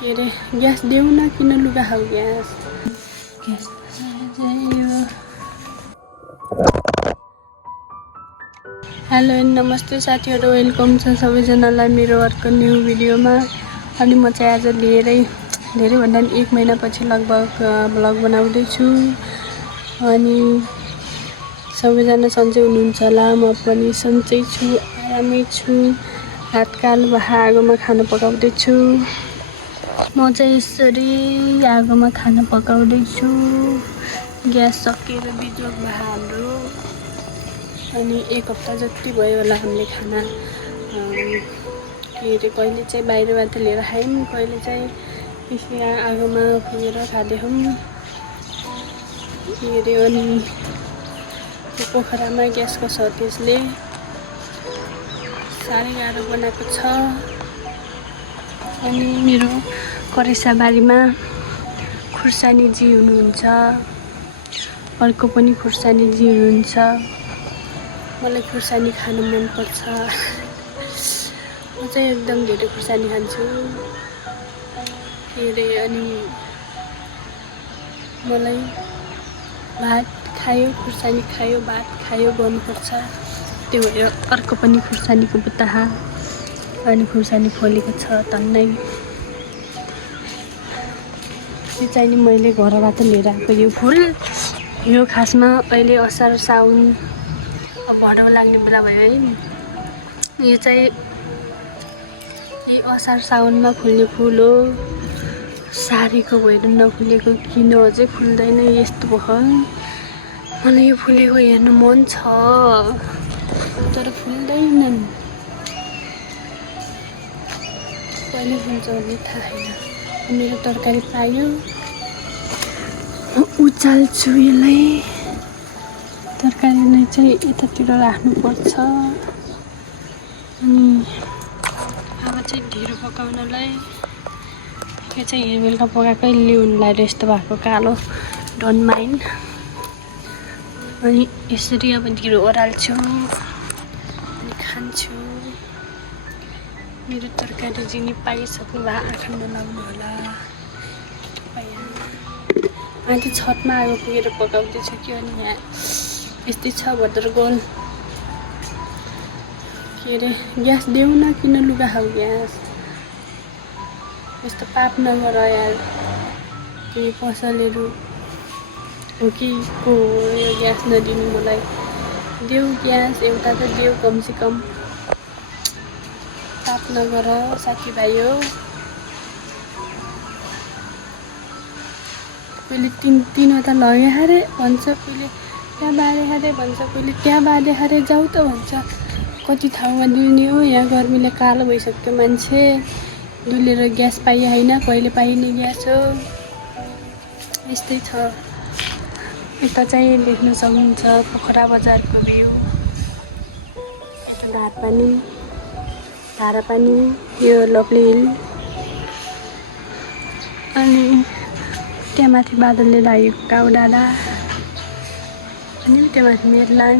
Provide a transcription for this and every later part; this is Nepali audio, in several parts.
के अरे ग्यास देऊ न किन लुगा खाऊ ग्यास हेलो एन्ड नमस्ते साथीहरू, वेलकम छ सबैजनालाई मेरो अर्को न्यू भिडियोमा। अनि म चाहिँ आज धेरैभन्दा पनि 1 महिनापछि लगभग भ्लग बनाउँदैछु। अनि सबैजना सन्चै हुनुहुन्छ होला, म पनि सन्चै छु, आरामै छु। हात कालो भए आगोमा खाना पकाउँदैछु। म चाहिँ यसरी आगोमा खाना पकाउँदैछु। ग्यास सकिएर बिजोग भयो हाम्रो। अनि 1 हप्ता जति भयो होला हामीले खाना के अरे कहिले चाहिँ बाहिरबाट लिएर खायौँ, कहिले चाहिँ यसै आगोमा फुकेर खाँदैछौँ के अरे। अनि पोखरामा ग्यासको सर्टेजले साह्रै गाह्रो बनाएको छ। अनि मेरो करेसाबारीमा खुर्सानीजी हुनुहुन्छ, अर्को पनि खुर्सानीजी हुनुहुन्छ। मलाई खुर्सानी खानु मनपर्छ। म चाहिँ एकदम धेरै खुर्सानी खान्छु के अरे। अनि मलाई भात खायो, खुर्सानी खायो, भात खायो गर्नुपर्छ। त्यो भएर अर्को पनि खुर्सानीको बुट्टा अनि खुर्सानी फलेको छ टन्नै। यो चाहिँ नि मैले घरबाट लिएर आएको यो फुल। यो खासमा अहिले असार साउन भदौ लाग्ने बेला भयो है। यो चाहिँ असार साउनमा फुल्ने फुल हो। सारीको भएर नफुलेको किन अझै फुल्दैन यस्तो भयो। मलाई यो फुलेको हेर्नु मन छ तर फुल्दैनन्। कहिले फुल्छ भन्ने थाहा छैन। मेरो तरकारी पायो, म उचाल्छु यसलाई। तरकारीलाई चाहिँ यतातिर राख्नुपर्छ। अनि अब चाहिँ ढिँडो पकाउनलाई यो चाहिँ हिरबेलका पकाएकै ल्याउनु लाग्यो यस्तो भएको कालो डन्ट माइन्ड। अनि यसरी अब ढिँडो ओह्राल्छु अनि खान्छु। मेरो तरकारी जिनी पाइसक्नु भए आँखा नलाउनु होला। माथि छतमा आगो पुगेर पकाउँदैछु कि। अनि यहाँ यस्तै छ भद्रगोल के अरे। ग्यास देऊ न किन लुगा खाऊ ग्यास। यस्तो पाप नगर यार। यो पसलहरू हो कि को हो यो ग्यास नदिनु मलाई। देऊ ग्यास एउटा त देऊ कमसेकम। पाप नगर साथीभाइ हो। कहिले तिनवटा लगे हारे भन्छ, कहिले त्यहाँ बाँधे हारे भन्छ, कहिले त्यहाँ बाँधे हारे जाऊ त भन्छ। कति ठाउँमा दुल्ने हो। यहाँ गर्मीले कालो भइसक्यो मान्छे। दुलेर ग्यास पाइए होइन, कहिले पाइने ग्यास हो। यस्तै छ। यता चाहिँ देख्न सक्नुहुन्छ पोखरा बजारको भ्यू। घाटपानी, धारापानी, यो लप्ली हिल। अनि त्यहाँ माथि बादलले लागेको काउ डाँडा। अनि त्यहाँ माथि मेरलाङ।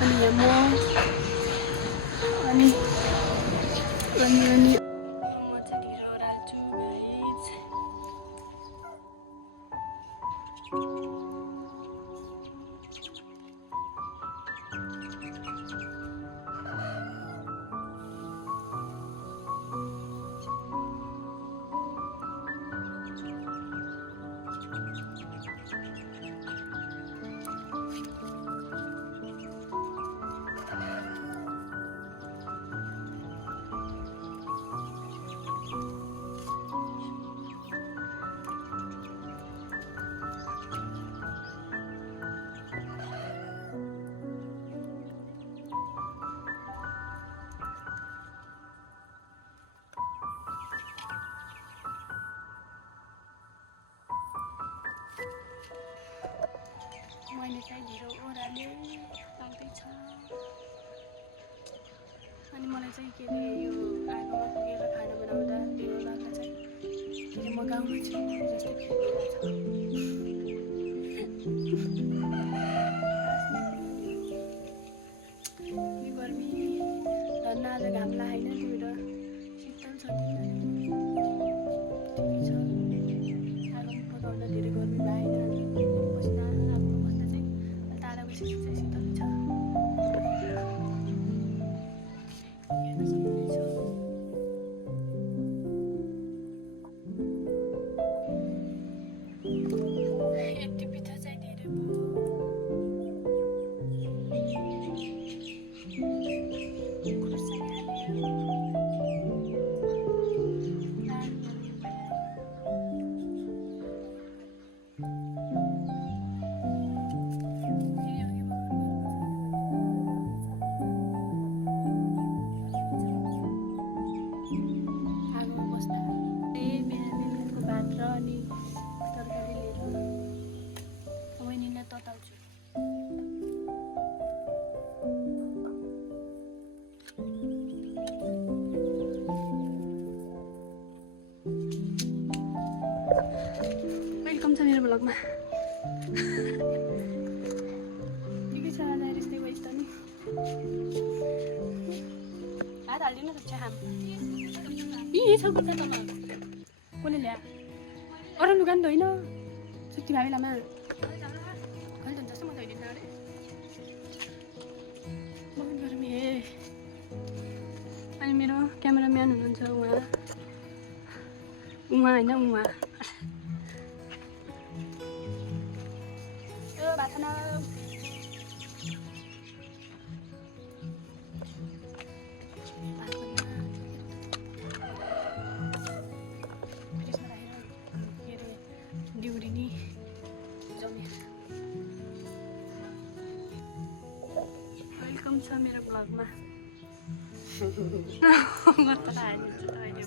अनि यहाँ म अनि अनि अनि म चाहिँ ढिँडो ओह्राल्छु गाइस। मैले चाहिँ ढिँडो ओह्रालेँ, पाउँदैछ। अनि मलाई चाहिँ के अरे यो आगोमा पुगेर खाना बनाउँदा ढिँडो लाग्दा चाहिँ के अरे म गाउँमा छु जस्तो फिल भइरहेछ। यो गर्मी धन्न आज घाम लागेन, त्यो भएर शीतल छ। बताउँछु। वेलकम छ मेरो ब्लगमा। ठिकै छ आज यस्तै भइस् त नि। हात हालिदिनु सक्छ हाम। छ कुर्ता तल कसले ल्या अरू लुगा नि त होइन सुत्ती भए बेलामा कहिले जस्तो म त हेरिदिन अरे बहुत गर्मी हे। अनि मेरो क्यामेराम्यान हुनुहुन्छ उहाँ होइन उहाँ बाछना डिउरी जमेर वेलकम छ मेरो ब्लगमा। म त हालिदिन्छु त अहिले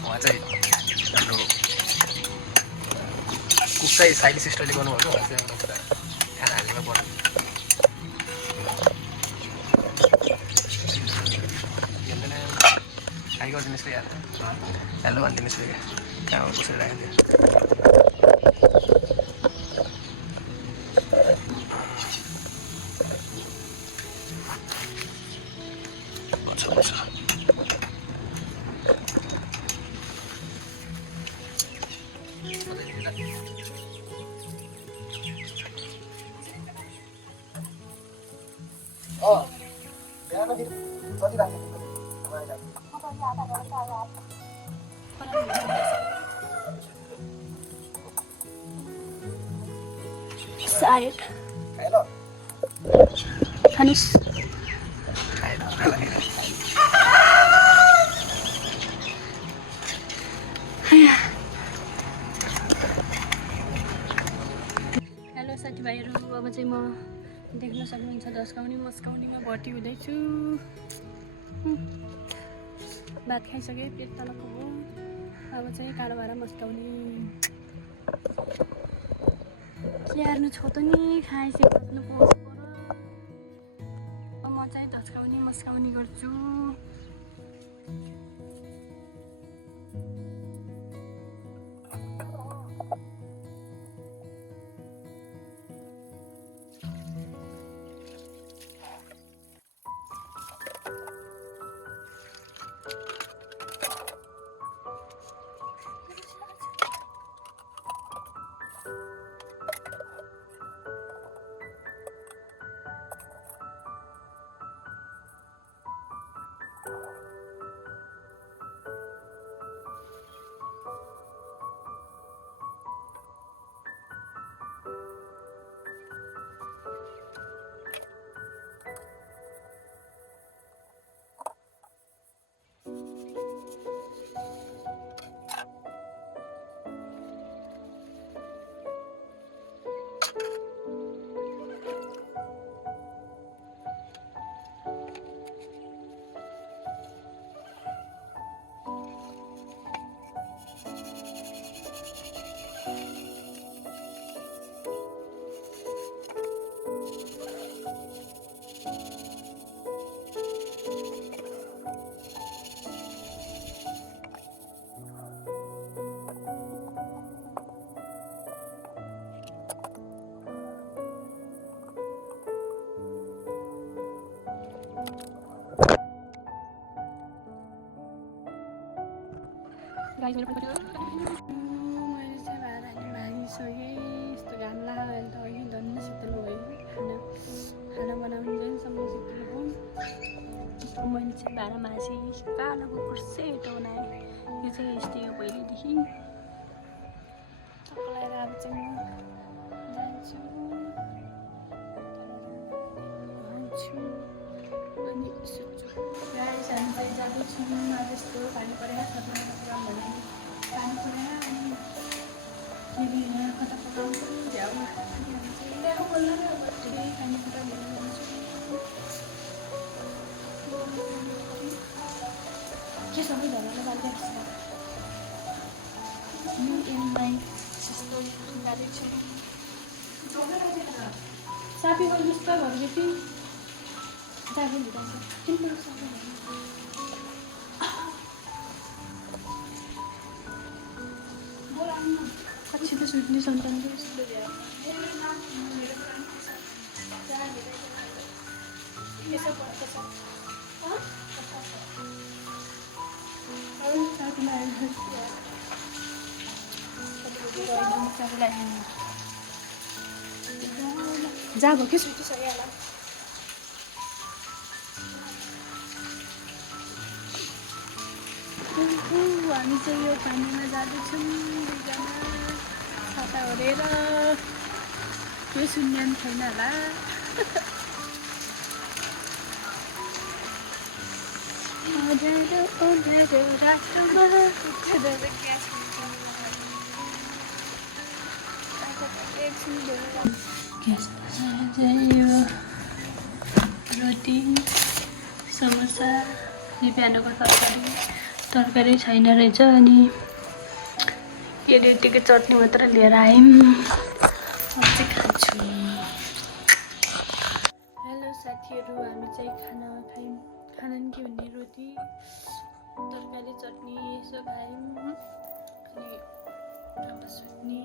उहाँ चाहिँ हाम्रो कुक चाहिँ साइली सिस्टरले गर्नुभएको उहाँ चाहिँ एउटा कुरा खाना हाल्नुमा पर्यो। हाई गरिदिनुहोस् क्या हेलो भनिदिनुहोस् क्या कहाँबाट कसरी राखिदियो। सायद खानुस् हेलो साथीभाइहरू। अब चाहिँ म देख्न सक्नुहुन्छ धस्काउने मस्काउनेमा भर्ती हुँदैछु। भात खाइसकेँ पेट तलको हो। अब चाहिँ कालो भाँडा मस्काउने क्यार्नु छो त नि खाएपछि बस्नु पाउँछ। अब म चाहिँ धस्काउने मस्काउने गर्छु। मैले चाहिँ भात हाल्ने भागिसकेँ। यस्तो घाम लाग्यो भने त अघि धन्न शीतल भयो। खाना बनाउनु जेनसम्म शीतल भयो। मैले चाहिँ भाँडा मासेँ कालो कुकुर सेतो बनाएँ। यो चाहिँ यस्तै हो पहिल्यैदेखि। सबलाई अब चाहिँ म जान्छु अनि सुत्छु। गाडी हामी चाहिँ जाँदैछौँ। आज यस्तो पानी परेर खतरा भने पानी परेर अनि फेरि यहाँ कता पकाउँछु झ्याउमा त्यहाँ बोल्न नै अब धेरै खानेकुरा लिएर जान्छु। के सबै धराले बालिरहेको छ। me and my sister गाडी छ सापी गर्नुस् त घरबेटी जाबे हुँदैन तिम्रो सापी बोलाउनु पछि त सुत्ने सन्तान यसो पर्छ जा भयो कि सुतिसक्यो हामी चाहिँ यो पानीमा जाँदैछौँ दुईजना छाता ओढेर केही सुन्ने पनि छैन होला रोटी समोसा बिहानको तरकारी छैन रहेछ अनि यो रोटीको चटनी मात्र लिएर आयौँ अब चाहिँ खान्छु हेलो साथीहरू हामी चाहिँ खाना खाना नि के भन्ने रोटी तरकारी चटनी यसो खायौँ अनि अब सुत्ने